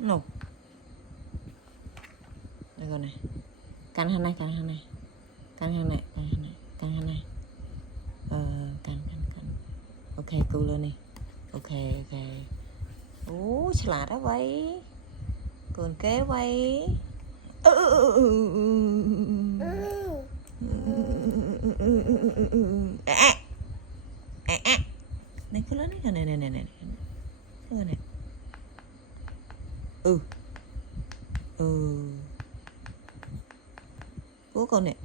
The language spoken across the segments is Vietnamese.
No. Đây con này. Cắn hàng này, cắn hàng này. Cắn hàng này, cắn hàng này, cắn hàng này. Cắn. Ok, cứu lên đi. Ok.ฉลาดđó vậy. Còn kế vậy. Này cứu lên đi. Này. Cứu này. Cứu con này.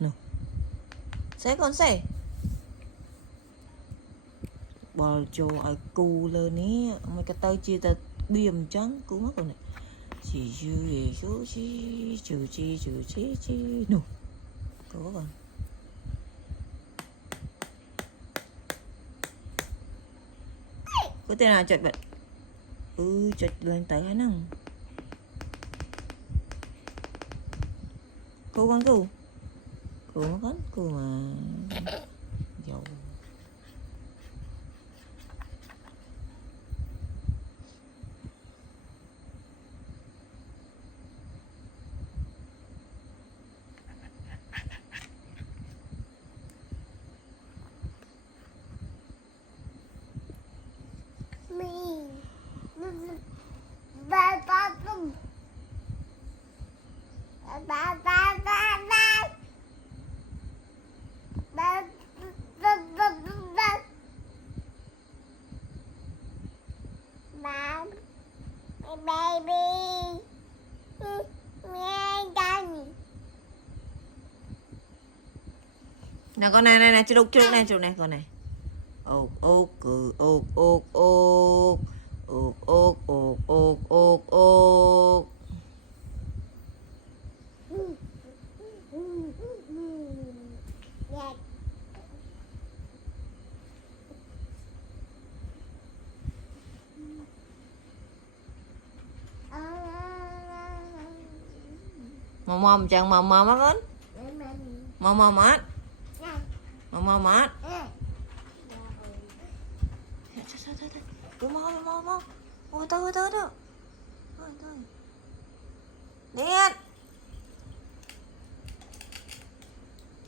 No. Con xe. Bò cho ai cu lên ní mấy cái tay chia ta biềm trắng cứu mất rồi này chỉ chứ nụ có còn có tên nào chật vậy chật lên tới hay không cứu con cứu mà dầu baby. Nào con này chụp này con này. Ốc. Mom chẳng mom mắt con. Mom mắt. Mom mắt. Mau. Ôi tôi. Điên.